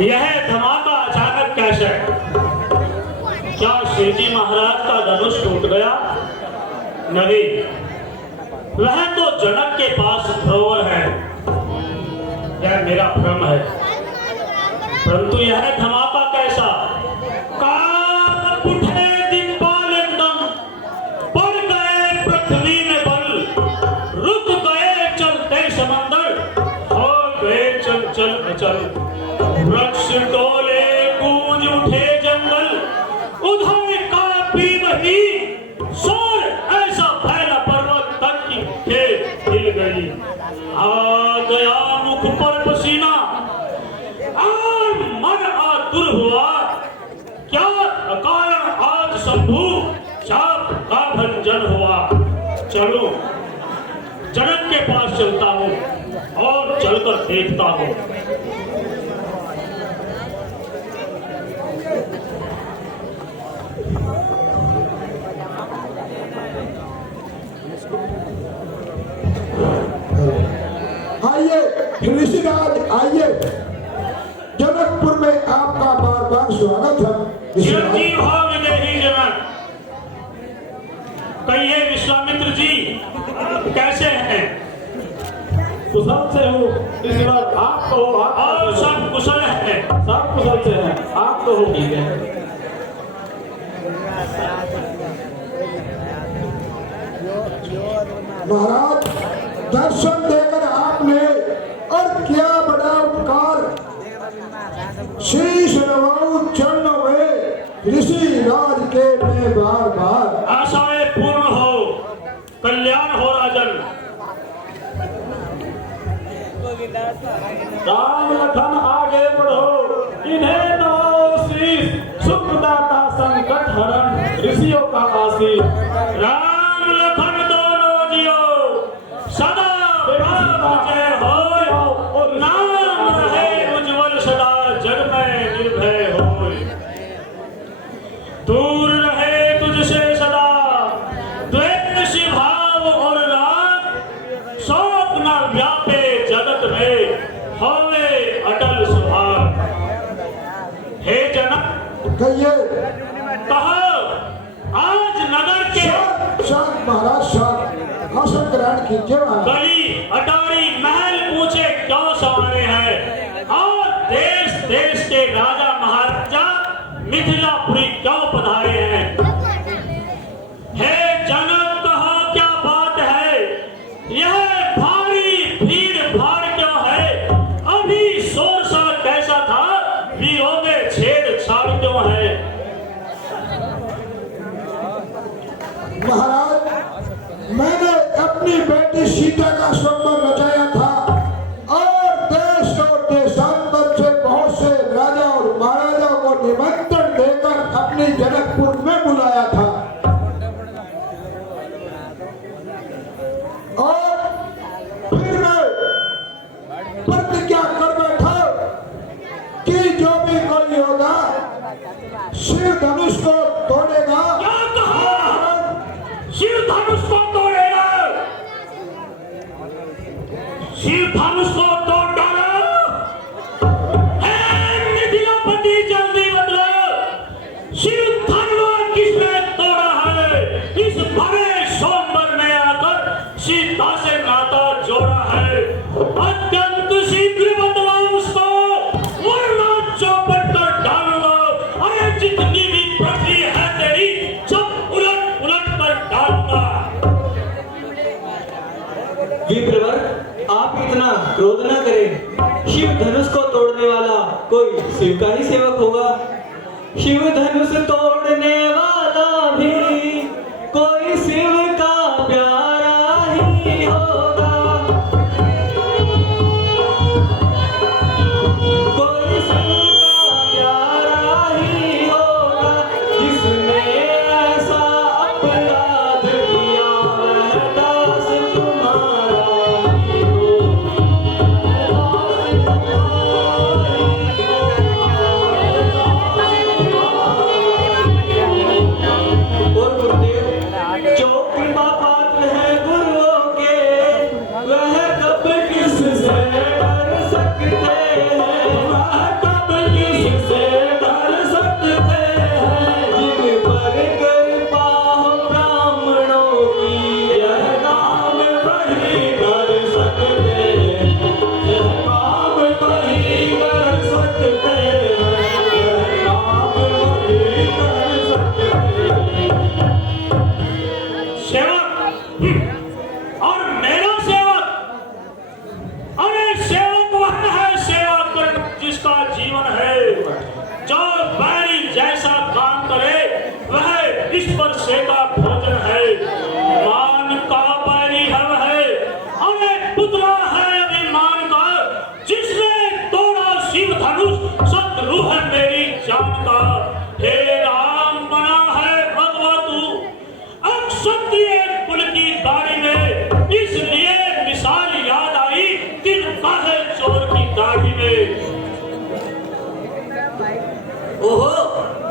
यह धमाका अचानक कैसे? क्या शिवजी महाराज का धनुष टूट गया? नहीं, वह तो जनक के पास धरोहर है। यह मेरा भ्रम है। परंतु यह धमाका कैसा? कान उठे दिग्पाल एकदम, पड़ गए पृथ्वी में बल, रुक गए चलते समंदर, हो गए चंचल अचल, वृक्ष डोले गूंज उठे जंगल, उधर कांपी वही शोर, ऐसा फैला पर्वत तक की खेत हिल गई। आ गया मुख पर पसीना और मन आतुर हुआ, क्या अकारण आज शंभू चाप का भंजन हुआ। चलो जनक के पास चलता हूँ और चलकर देखता हूँ। आइए ऋषिराज, आइए। जनकपुर में आपका बार बार स्वागत है। चिरंजीव हो विदेही जनक। कहिए विश्वामित्र जी कैसे हैं? कुशल से हो ऋषिराज, आप तो हो। और सब कुशल हैं? सब कुशल से हैं, आप तो हो। ठीक है। महाराज, दर्शन देकर आपने और क्या बड़ा उपकार। शीश नवाऊं चरण हुए ऋषि राज के मैं बार बार। आशाएं पूर्ण हो, कल्याण हो राजन। राम लखन आगे बढ़ो, इन्हें नमो श्री सुखदाता संकट हरण ऋषियों का आशीष। राम लखन दोनों जियो, सदा जय हो, और नाम रहे उज्जवल सदा, जग में निर्भय हो। दूर रहे तुझसे सदा द्वेष भाव और राग, शोक न व्यापे जगत में, होवे अटल सुभाग। हे जनक, कहिए। कहो आज नगर के शांत महाराज, शांत। आसन ग्रहण कीजिए महाराज। गली अटारी महल पूछे क्यों सवारे हैं, और देश देश के राजा महाराजा मिथिलापुरी क्यों पधारे हैं। हे जनक, कहो क्या बात है? यह भारी भीड़ भाड़ क्यों है? अभी शोर सा कैसा था, वीरों में छेड़छाड़ क्यों है? महाराज, मैंने अपनी बेटी सीता का स्वयंवर रचाया था और देश और देशांतर से बहुत से राजा और महाराजाओं को निमंत्रण देकर अपने जनकपुर में बुलाया था। और फिर मैं प्रतिज्ञा कर बैठा कि जो भी कोई होगा शिव धनुष को तोड़ेगा। क्या कहा? शिव धनुष को तोड़ेगा? शिव धनुष को तोड़ डालो। हे मिथिलापति, जल्दी बदलो, शिव धनुष किसने तोड़ा है? इस भरे सोमवार में आकर सीता से नाता जोड़ा है। अत्यंत शीघ्र बदलाओ उसको, वरना चौपट कर डालूंगा। अरे जितनी भी पृथ्वी है तेरी, सब उलट उलट कर डालूंगा। विप्रवर, आप इतना क्रोध न करें। शिव धनुष को तोड़ने वाला कोई शिव का ही सेवक होगा। शिव धनुष तोड़ने वाला भी कोई शिव का प्यारा ही होगा। कोई शिव का प्यारा ही होगा, जिसने ऐसा अपराध किया वह दास तुम्हारा ही होगा।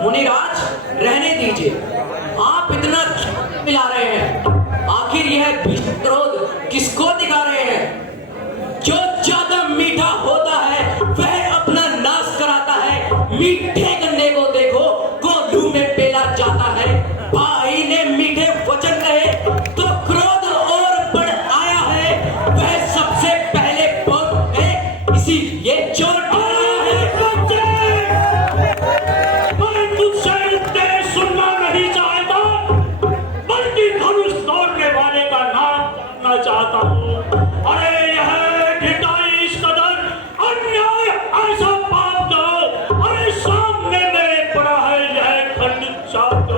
मुनिराज रहने दीजिए, आप इतना क्यों मिला रहे हैं? आखिर यह भीष्म क्रोध किसको दिखा रहे हैं? जो ज्यादा मीठा होता है वह अपना नाश कराता है। मीठे गन्ने को देखो गोलू में पेला जाता है। भाई ने मीठे वचन कहे तो क्रोध और बढ़ आया है। वह सबसे पहले बहुत है, इसीलिए चोर चाहता हूँ। अरे यह ढिठाई इस कदर अन्याय ऐसा पाप दो। अरे सामने मेरे पड़ा है यह खंडित शास्त्र,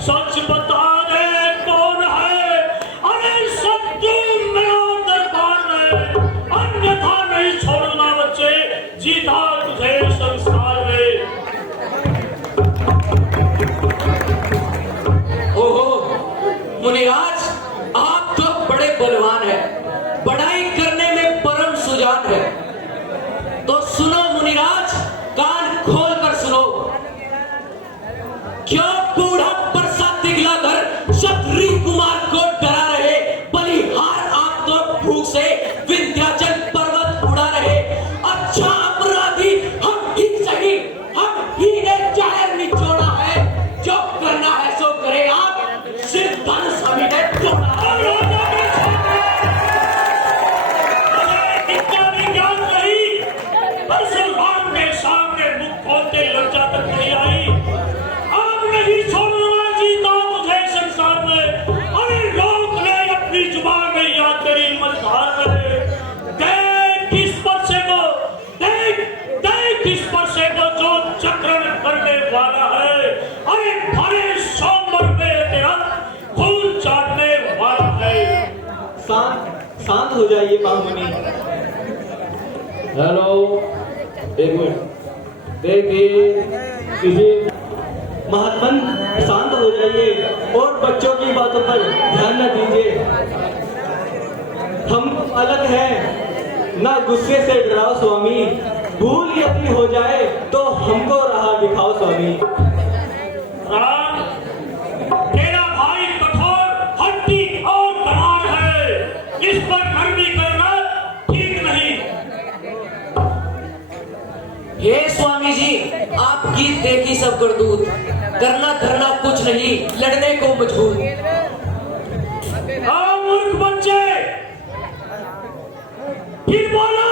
सच बता दे कौन है? अरे शत्रु मेरा दरबार में, अन्यथा नहीं छोड़ना बच्चे, जीता तुझे संसार में। ओहो मुनिराज, आप तो बड़े बलवान है, बड़ाई करने में परम सुजान है। तो सुनो मुनिराज, कान खोल कर सुनो। क्यों बूढ़ा परसा दिखला कर शबरी कुमार को डरा रहे? बलिहार आप तो भूख से विंध्याचल पर्वत उड़ा रहे। अच्छा अपराधी हम ही सही, हम ही ने जाहिर निचोड़ा है। जो करना है सो करे आप, सिर धन सभी ने तोड़ा है। शांत हो जाइए बाहुबली। हेलो, एक मिनट देखिए, किसी महात्मन शांत हो जाइए और बच्चों की बातों पर ध्यान न दीजिए। हम अलग हैं, ना गुस्से से डराओ स्वामी। भूल यदि हो जाए तो हमको राह दिखाओ स्वामी। राम, तेरा भाई कठोर, हड्डी और दरार है, इस पर नरमी करना ठीक नहीं। हे स्वामी जी, आपकी देखी सब करतूत, करना धरना कुछ नहीं, लड़ने को मजबूर। मूर्ख बच्चे, फिर बोला,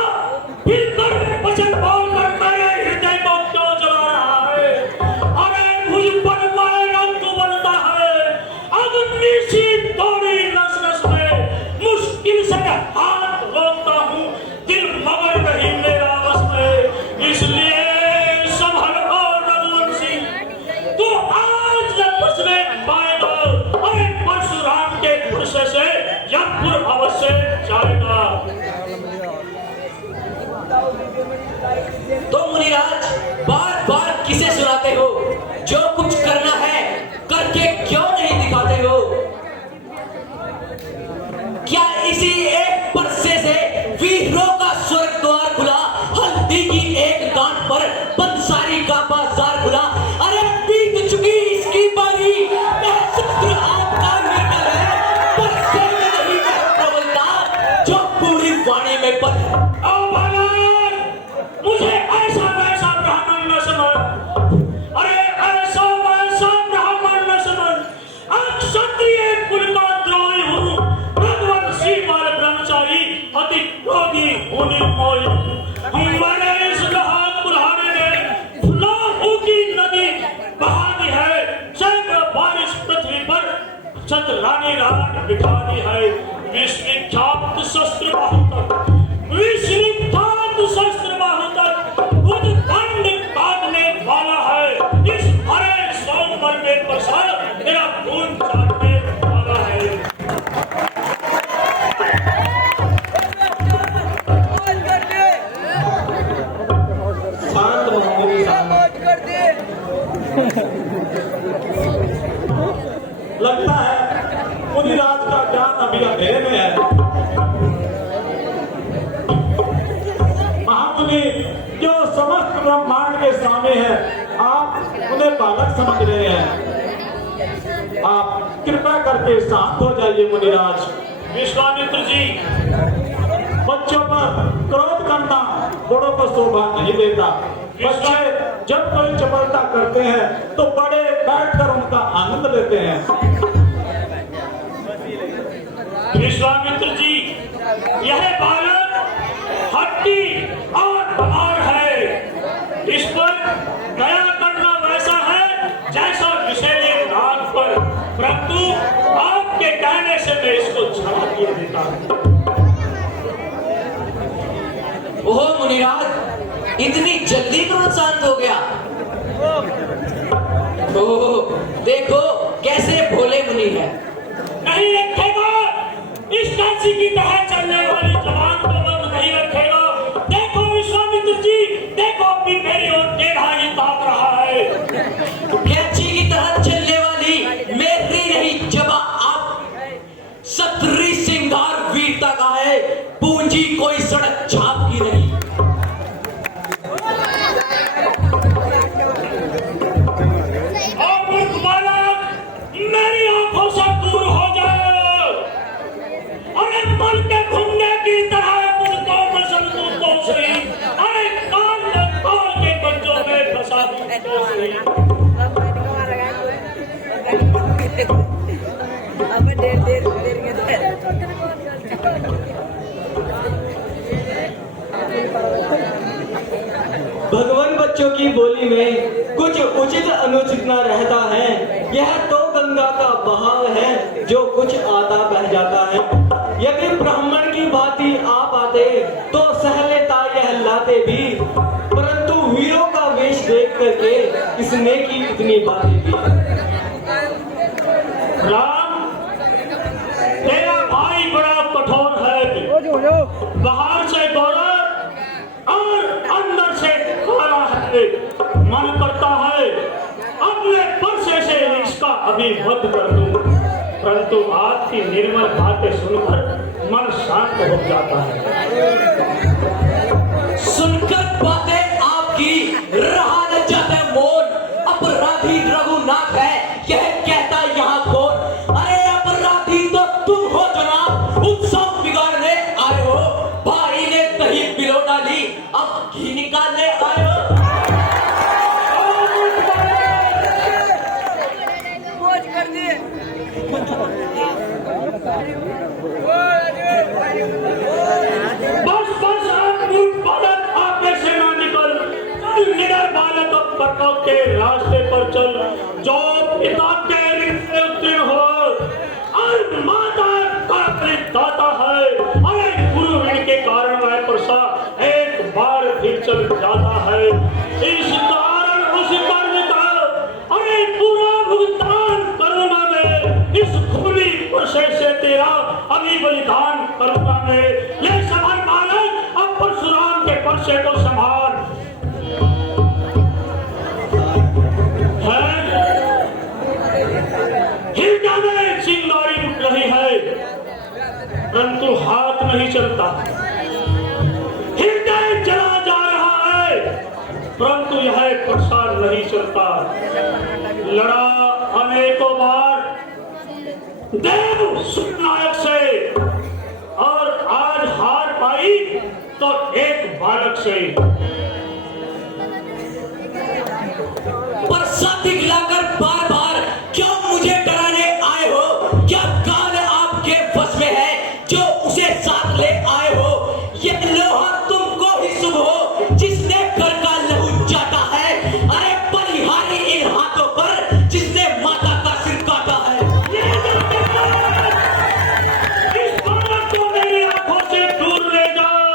फिर कर वचन बोल कर मेरे हृदय को क्यों जला रहा है? अरे मुझ पर मारेगा तू बनता है। अग्नि सी दौड़ी नस नस में, मुश्किल से हाथ रोकता हूँ, दिल मगर नहीं मेरा बस में। इसलिए संभल और रघुवंशी, तू आज न बचने पाएगा। अरे परशुराम के गुस्से से यमपुर अवश्य जाएगा। तो मुनिराज, बार बार किसे सुनाते हो? जो कुछ करना है करके क्यों नहीं दिखाते हो? क्या इसी एक परसे से वीरों का स्वर्ग द्वार खुला? हल्दी की एक गांठ पर पंसारी का बाजार खुला। अरे बीत चुकी इसकी बारी, यह शस्त्र आपका मीठा है, परसे में नहीं मैं प्रबलता, जो पूरी वाणी में पर। मुझे ऐसा वैसा ब्राह्मण न समझ, अरे ऐसा वैसा ब्राह्मण न समझ। क्षत्रिय कुल का द्रोही हूँ, रघुवंशी बाल ब्रह्मचारी, अति क्रोधी हूँ निर्मोही। मैंने इस लहान कुल्हाड़ी ने लहू की नदी बहा दी है, सैकड़ों बारिश पृथ्वी पर चतुरानी रात बिठा दी है। विश्वविख्यात शस्त्र बाहुतक, विश्वविख्यात शस्त्र बाहुतक खुद दंड काटने वाला है। इस हरे सोमवार में प्रसाद तेरा खून चाटने वाला है। शांत महामुनि शांत। लगता है मुनिराज का ज्ञान अभी अंधेरे में है। महामुनि जो समस्त ब्रह्मांड के स्वामी है, आप उन्हें बालक समझ रहे हैं। आप कृपया करके शांत हो जाइए मुनिराज। विश्वामित्र जी, बच्चों पर क्रोध करना बड़ों को शोभा नहीं देता। बच्चे जब कोई चपलता करते हैं तो बड़े बैठकर उनका आनंद लेते हैं। विश्वामित्र जी, यह बालक हट्टी और बहार है। इस पर दया करना वैसा है जैसा विषैले नाग पर, परंतु आपके कहने से मैं इसको क्षमा किए देता हूं। ओह मुनिराज, इतनी जल्दी क्रोध शांत हो गया। ओह देखो कैसे भोले मुनि है। नहीं रखेगा, इस काशी की तरह चलने वाली जवान को बंद नहीं रखेगा। देखो विश्वामित्र जी, देखो अभी मेरी ओर टेढ़ा ही ताक रहा है। कैची की तरह चलने वाली मेरी नहीं, जब आप सतरी सिंगार वीरता का है, पूंजी कोई सड़क छाप की नहीं। और मूर्ख बालक, मेरी आंखों से दूर हो जाओ। अरे मल के घूमने की तरह मुझको मसलू तो सही, अरे कान के बच्चों में फंसा दूं तो सही। भगवान बच्चों की बोली में कुछ उचित अनुचित न रहता है। यह तो गंगा का बहाव है जो कुछ आता बह जाता है। यदि ब्राह्मण की भांति आप आते तो सह लेता यह लाते भी, परंतु वीरों का वेश देख करके इसने की इतनी बातें भी। राम, तेरा भाई बड़ा कठोर है। बाहर से गोरा और अंदर से काला है। मन करता है अपने परसे से इसका अभी वध कर दूं, परंतु आपकी निर्मल बातें सुनकर मन शांत हो जाता है। सुनकर बातें आपकी रहा न जाता मोन। अपराधी रघुनाथ है, यह कहता यहाँ कौन? अरे अपराधी तो तुम हो जनाब, उत्सव बिगाड़ने आए हो। भाई ने दही पिलो डाली, अब घी निकालने आए हो। बस बस आप मूर्ख बालक, आगे से ना निकल। चल निडर बालक, अब बरकों के रास्ते पर चल, जो पिता के ऋण से उत्तीर्ण हो और माता का दाता है। अरे गुरु ऋण के कारण वह परसा एक बार फिर चल जाता है। इस कारण उस कर्म का अरे पूरा भुगतान करूंगा मैं। इस खूनी परसे से तेरा अभी बलिदान करूंगा मैं। ये संभाल बालक, अब परशुराम के परसे को संभाल। हृदय में चिंगारी उठ रही है, परंतु हाथ नहीं चलता। हृदय जला जा रहा है, परंतु यह प्रसार नहीं चलता। लड़ा अनेकों बार देव सुनायक से, और आज हार पाई तो एक बालक से। परसा दिखलाकर बार बार क्यों मुझे डराने आए हो? क्या काल आपके बस में है जो उसे साथ ले आए हो? ये लोहा तुमको ही शुभ हो जिसने घर का लहू चाटा है। अरे बलिहारी इन हाथों पर जिसने माता का सिर काटा है। इस बालक को मेरी आंखों से दूर ले जाओ।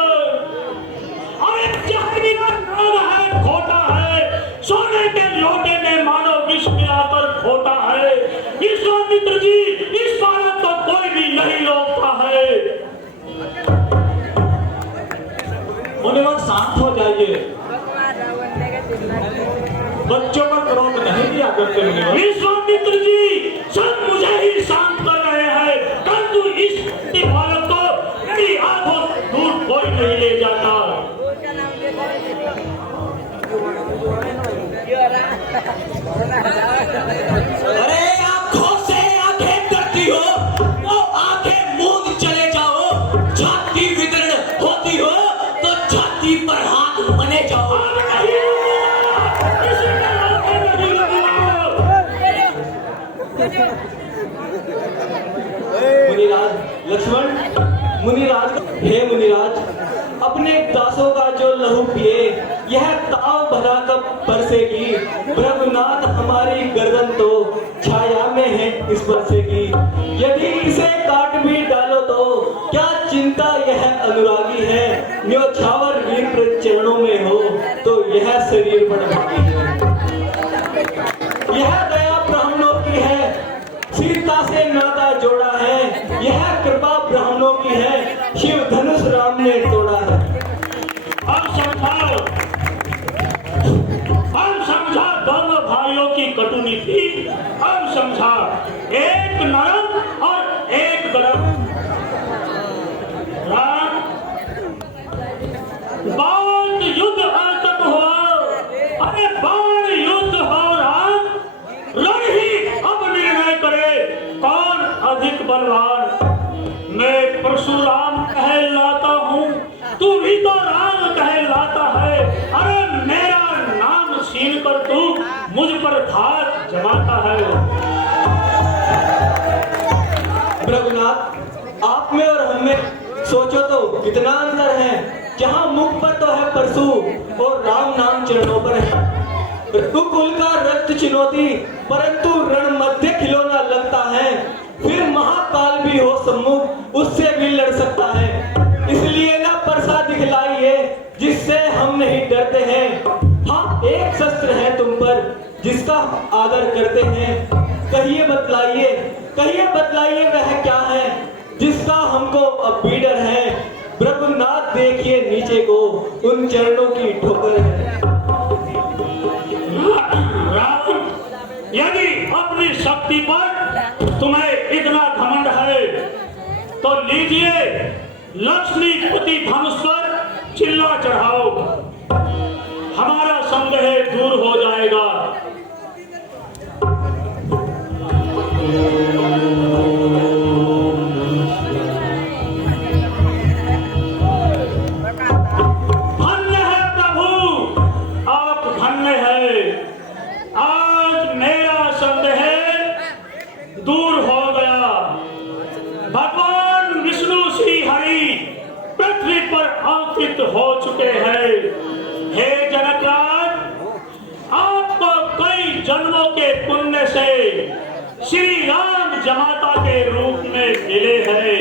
अरे जहरी का नाग है, खोटा है, सोने के लोटे में मानो विष मिलाकर खोटा है। विश्वामित्र जी, इस बालक को कोई भी नहीं रोकता है। मुनिवर शांत हो जाइए। बच्चों का क्रोध नहीं दिया करते मुनिवर। विश्वामित्र जी, सब मुझे ही शांत कर रहे हैं, परंतु इस बालक को मेरी आंखों से दूर कोई नहीं ले जाता। अरे आंखों से आंखें करती हो तो आंखें मूंद चले जाओ, छाती विदर्ण होती हो तो छाती पर हाथ मने जाओ। मुनिराज लक्ष्मण, मुनिराज, हे मुनिराज, अपने दासों का जो लहू पिए यह ताव भरा कब बरसेगी। रघुनाथ हमारी गर्दन तो छाया में है इस बरसेगी। यदि इसे काट भी डालो तो क्या चिंता, यह अनुरागी है। न्योछावर वीर प्रेत चरणों में हो तो यह शरीर बड़भागी है। यह दया ब्राह्मणों की है, सीता से नाता जोड़ा है। यह कृपा ब्राह्मणों की है, शिव धनुष राम ने तोड़ा है। हम समझा दोनों भाइयों की कटुनीति। हम समझा एक नरम और एक गरम। राम, बाण युद्ध आज तक हुआ। अरे बाण युद्ध हो राम, रण ही अब निर्णय करे कौन अधिक बलवान। मैं परशुराम कहलाता हूँ, तू भी तो राम कहलाता है। अरे मेरा नाम छीन कर तू मुझ पर घात जमाता है। रघुनाथ, आप में और हम में सोचो तो कितना अंतर है। जहाँ मुख पर तो है परशु और राम नाम चरणों पर है। रघुकुल का रक्त चुनौती परंतु रण मध्य खिलौना लगता है। फिर महाकाल भी हो सम्मुख उससे भी लड़ सकता है। इसलिए ना परसा दिखलाइए जिससे हम नहीं डरते हैं। हाँ, एक शस्त्र है तुम पर जिसका आदर करते हैं। कहिए बतलाइए वह क्या है जिसका हमको अब भी डर है। रघुनाथ देखिए नीचे को, उन चरणों की ठोकर है। राम, यदि अपनी शक्ति पर तुम्हें इतना घमंड है तो लीजिए लक्ष्मीपति धनुष पर चिल्ला चढ़ाओ। हमारा संदेह दूर हो जाएगा। धन्य है प्रभु, आप धन्य है। आज मेरा संदेह दूर हो गया। भगवान विष्णु श्री हरि पृथ्वी पर अंकित हो चुके हैं। हे जनकराज, आपको कई जन्मों के पुण्य से श्री राम जमाता के रूप में मिले हैं।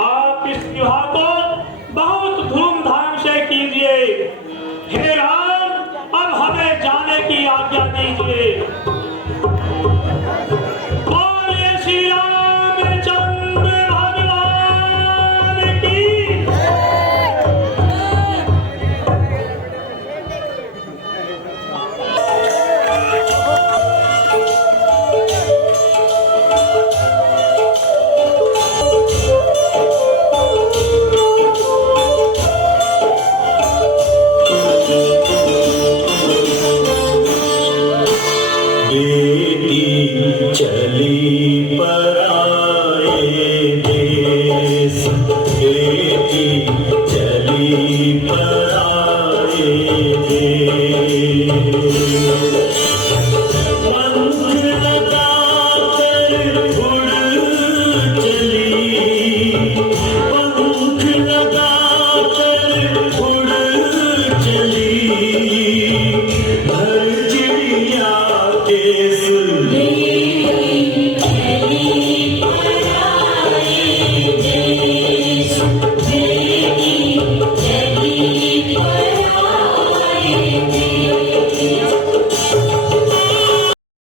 आप इस विवाह को बहुत धूमधाम से कीजिए। हे राम, अब हमें जाने की आज्ञा दीजिए। बोलिए श्री रामचंद्र भगवान की। चली पराए देश, बेटी चली पराए